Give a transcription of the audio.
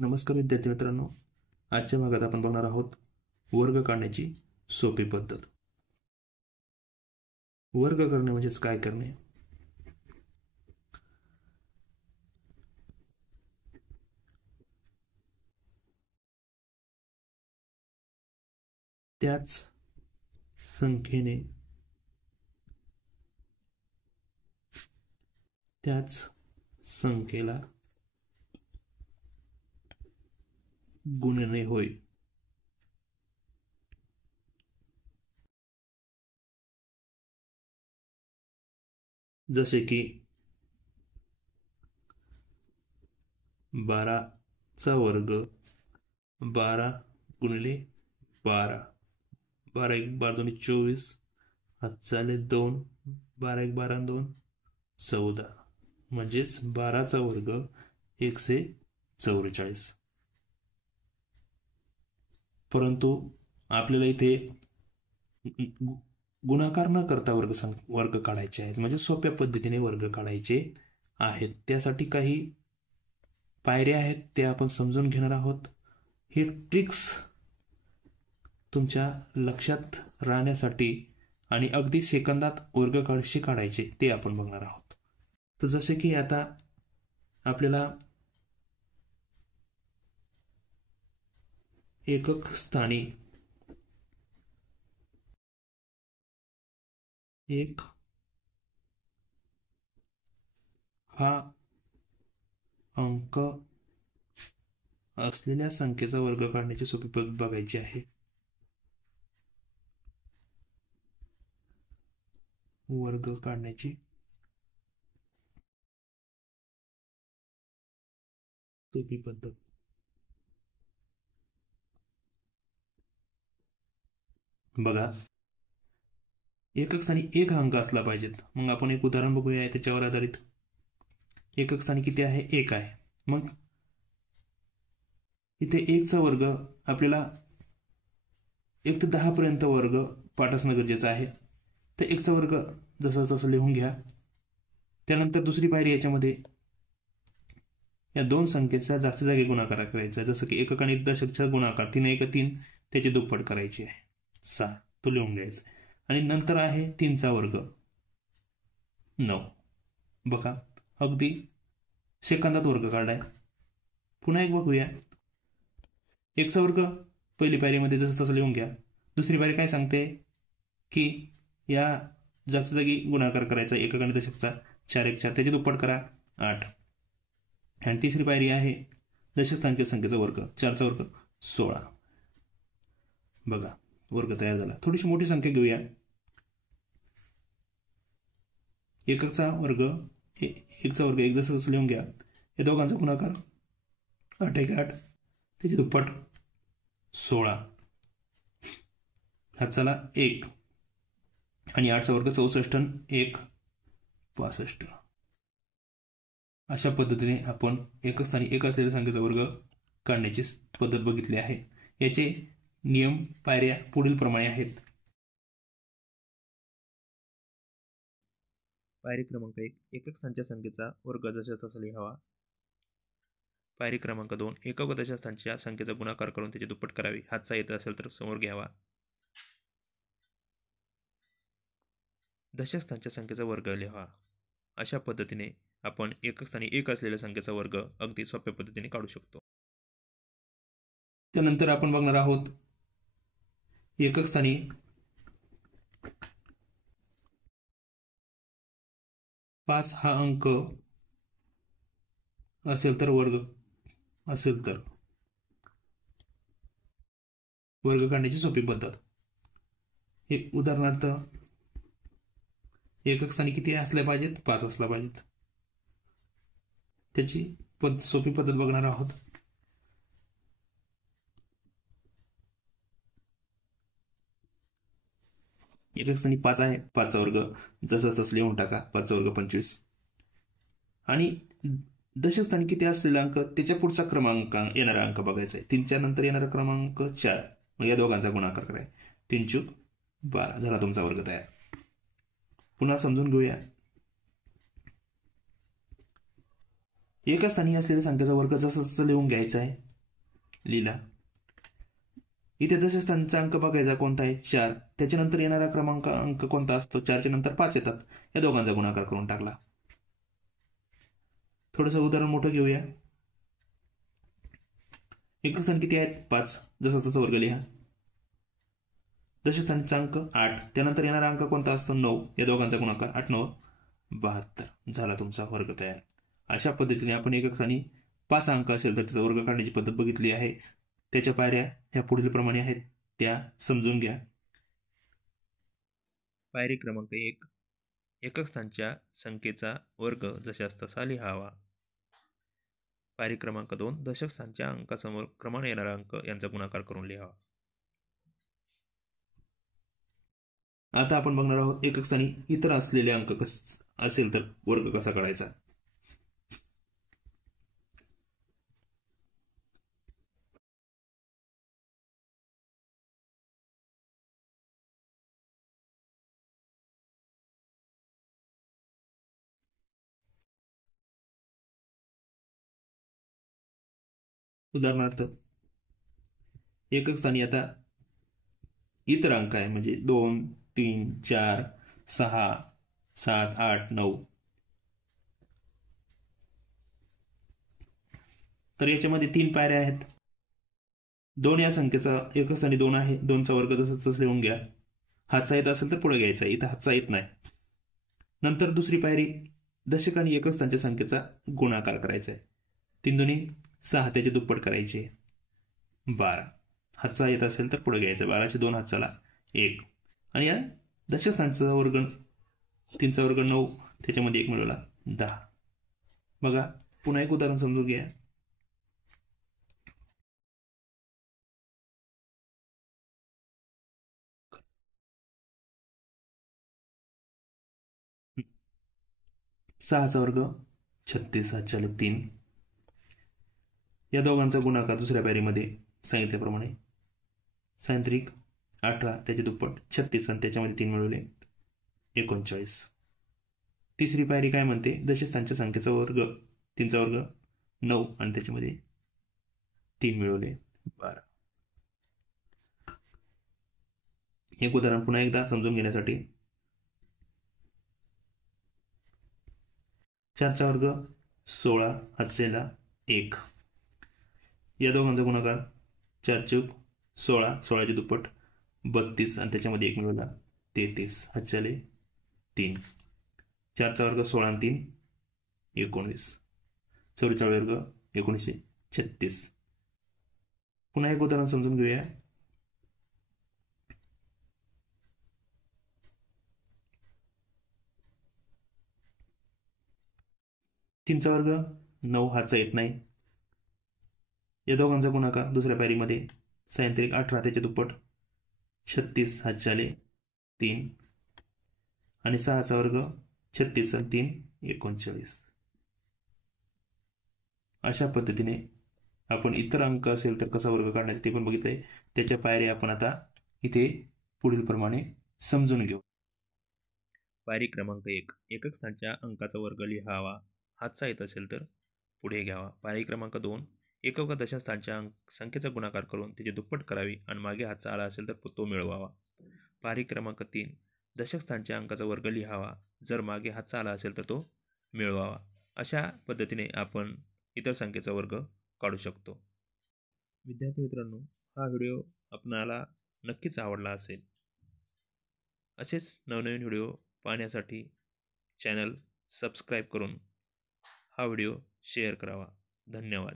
नमस्कार विद्यार्थी मित्रांनो, आजच्या भागात आपण बघणार आहोत वर्ग काढण्याची सोपी पद्धत। वर्ग करणे म्हणजेच काय करणे। त्याच संख्येने त्याच संख्येला गुणणे होय। जसे की 12 चा वर्ग 12 गुणिले 12, 12 1 12 2 24, हात चाले 2, 12 1 12 2 14, म्हणजेच 12 चा वर्ग 144। परंतु आपल्याला इथे गुणाकार न करता वर्ग काढायचे आहेत, म्हणजे सोप्या पद्धतीने वर्ग काढायचे आहेत। त्यासाठी काही पायऱ्या आहेत, ते आपण समजून घेणार आहोत। हे ट्रिक्स तुमच्या लक्षात राहण्यासाठी आणि अगदी सेकंदात वर्ग कसे काढायचे ते आपण बघणार आहोत। तर जसे की आता आपल्याला एकक स्थानी 1 हा अंक असलेल्या संख्येचा वर्ग काढण्याची सोपी पद्धत बघायची आहे। वर्ग काढण्याची सोपी पद्धत बघा। एकक स्थानी 1 अंक असला पाहिजेत। मग आपण एक उदाहरण बघूया त्याच्यावर आधारित। एकक स्थानी किती आहे? 1 आहे। मग इथे 1 चा वर्ग आपल्याला 1 ते 10 पर्यंत वर्ग पाठ असणं गरजेचं आहे। तर 1 चा वर्ग जसं जसं लिहून घ्या। त्यानंतर दुसरी पायरी याच्यामध्ये या दोन संख्येचा जागच्या जागी गुणाकार करायचा, जसं की एकक आणि दशकचा गुणाकार 3 1 3, त्याची दुप्पट करायची आहे 6, तो लिहून घ्यायचा। आणि नंतर आहे 3 चा वर्ग 9। बघा अगदी सेकंदात वर्ग काढलाय। पुन्हा एक बघूया। 1 चा वर्ग पहिली पायरीमध्ये जसं तसं लिहून घ्या। दुसरी पायरी काय सांगते की या जागच्या जागी गुणाकार करायचा एकक आणि दशकचा 4 1 4, त्याची दुप्पट करा 8। आणि तिसरी पायरी आहे दशक स्थानिक संख्येचा वर्ग 4 चा वर्ग 16। बघा वर्ग तयार झाला। थोडीशी मोठी संख्या घेऊया। एककचा वर्ग 1 चा वर्ग 1 जसं जसं लिहून घ्या। या दोघांचा गुणाकार 8 1 8, त्याची दुप्पट 16, हात चला 1 आणि 8 चा वर्ग 64 1 65। अशा पद्धतीने आपण एकक स्थानी 1 असलेल्या संख्येचा वर्ग काढण्याची पद्धत बघितली आहे। याचे नियम पायऱ्या पुढील प्रमाणे आहेत। पायरी क्रमांक 1, एकक स्थानच्या संख्येचा वर्ग जसा तसा लिहावा। पायरी क्रमांक 2, एकक व दशक स्थानच्या संख्येचा गुणाकार करून त्याची दुप्पट करावी। हातचा येत असेल तर समोर घ्यावा। दशक स्थानच्या संख्येचा वर्ग लिहावा। अशा पद्धतीने आपण एकक स्थानी 1 असलेल्या संख्येचा वर्ग अगदी सोप्या पद्धतीने काढू शकतो। त्यानंतर आपण बघणार आहोत एकक स्थानी 5 हा अंक असेल तर वर्ग काढण्याची सोपी पद्धत। हे उदाहरणार्थ एकक स्थानी किती असले पाहिजेत? 5 असला पाहिजेत। त्याची सोपी पद्धत बघणार आहोत। एकक स्थानी 5 आहे, 5 चा वर्ग जसं तसं लिहून टाका, 5 चा वर्ग 25। आणि दशक स्थानी किती असलेला अंक त्याच्या पुढचा क्रमांक येणारा अंक बघायचा आहे। 3 च्या नंतर येणारा क्रमांक 4, मग या दोघांचा गुणाकार करायचा। 3 चूक 12 झाला तुमचा वर्ग तयार। पुन्हा समजून घेऊया। एका स्थानी असलेल्या संख्येचा वर्ग जसं जसं लिहून घ्यायचा आहे लिहिला. इथे दशस्थानचा अंक बघायचा कोणता आहे 4. त्याच्यानंतर येणारा अंक कोणता असतो 4च्या नंतर 5 येतात. या दोघांचा गुणाकार करून टाकला. थोडंसं उदाहरण मोठं घेऊया. एकक स्थान किती आहेत 5. जसा तसा वर्ग लिहा. दशस्थानचा अंक 8. त्यानंतर येणारा अंक कोणता असतो 9. या दोघांचा गुणाकार 8 9 72 झाला तुमचा वर्ग तयार. अशा पद्धतीने आपण एकक स्थानी 5 अंक असेल तर त्याचा वर्ग काढण्याची पद्धत बघितली आहे. त्याच्या पायऱ्या ह्या पुढील प्रमाणे आहेत, त्या समजून घ्या. पायरी क्रमांक 1. एकक स्थानच्या संख्येचा वर्ग जशास तसा लिहावा. पायरी क्रमांक 2. दशक स्थानच्या अंकासमोर क्रमाने येणारा अंक यांचा गुणाकार करून लिहावा. आता आपण बघणार आहोत एकक स्थानी इतर असलेले अंक असेल तर वर्ग कसा काढायचा. उदाहरणार्थ एकक स्थानी आता इतर अंक आहे म्हणजे 2 3 4 6 7 8 9. तर याच्यामध्ये 3 पायऱ्या आहेत. 2 या संख्येचा एकक स्थानी 2 आहे. 2चा वर्ग जसं लिहून घ्या. हातचा येत असेल तर पुढे घ्यायचा, इथं हातचा येत नाही. नंतर दुसरी पायरी दशक आणि एकक स्थानच्या संख्येचा गुणाकार करायचा आहे. 3 दुनी 6 त्याचे दुप्पट करायचे 12. हातचा येत असेल तर पुढे घ्यायचा. 12चे 2 हातचाला 1. आणि या दशक स्थानचा वर्ग 3चा वर्ग 9 त्याच्यामध्ये 1 मिळवला 10. बघा पुन्हा एक उदाहरण समजून घ्या. सहाचा वर्ग 36 हातचाले 3. या दोघांचा गुणाकार दुसऱ्या पायरीमध्ये सांगितल्याप्रमाणे 37 18 त्याचे दुप्पट 36 आणि त्याच्यामध्ये 3 मिळवले 39. तिसरी पायरी काय म्हणते दशस्थानच्या संख्येचा वर्ग 3चा वर्ग 9 आणि त्याच्यामध्ये 3 मिळवले 12. एक उदाहरण पुन्हा एकदा समजून घेण्यासाठी. 4चा वर्ग 16 हातचेला 1. या दोघांचा गुणाकार 4 चूक 16 16चे दुप्पट 32 आणि त्याच्यामध्ये 1 मिळवला 33 हातचाले 3. 4चा वर्ग 16 आणि 3 19. 44 वर्ग 1936. पुन्हा एक उदाहरण समजून घेऊया. तीनचा वर्ग 9 हातचा येत नाही. या दोघांचा गुणाकार दुसऱ्या पायरीमध्ये 37 18 त्याचे दुप्पट 36 हातचाले 3 आणि 6चा वर्ग 36 आणि 3 39. अशा पद्धतीने आपण इतर अंक असेल तर कसा वर्ग काढण्याचा ते पण बघितलंय. त्याच्या पायऱ्या आपण आता इथे पुढील प्रमाणे समजून घेऊ. पायरी क्रमांक 1. एकक स्थानच्या अंकाचा वर्ग लिहावा. हातचा येत असेल तर पुढे घ्यावा. पायरी क्रमांक 2. एकक व दशक स्थानच्या संख्येचा गुणाकार करून त्याची दुप्पट करावी आणि मागे हातचा आला असेल तर तो मिळवावा. पायरी क्रमांक 3. दशक स्थानच्या अंकाचा वर्ग लिहावा. जर मागे हातचा आला असेल तर तो मिळवावा. अशा पद्धतीने आपण इतर संख्येचा वर्ग काढू शकतो. विद्यार्थी मित्रांनो, हा व्हिडिओ आपणाला नक्कीच आवडला असेल. असेच नवनवीन व्हिडिओ पाहण्यासाठी चॅनल सबस्क्राईब करून हा व्हिडिओ शेअर करावा. धन्यवाद.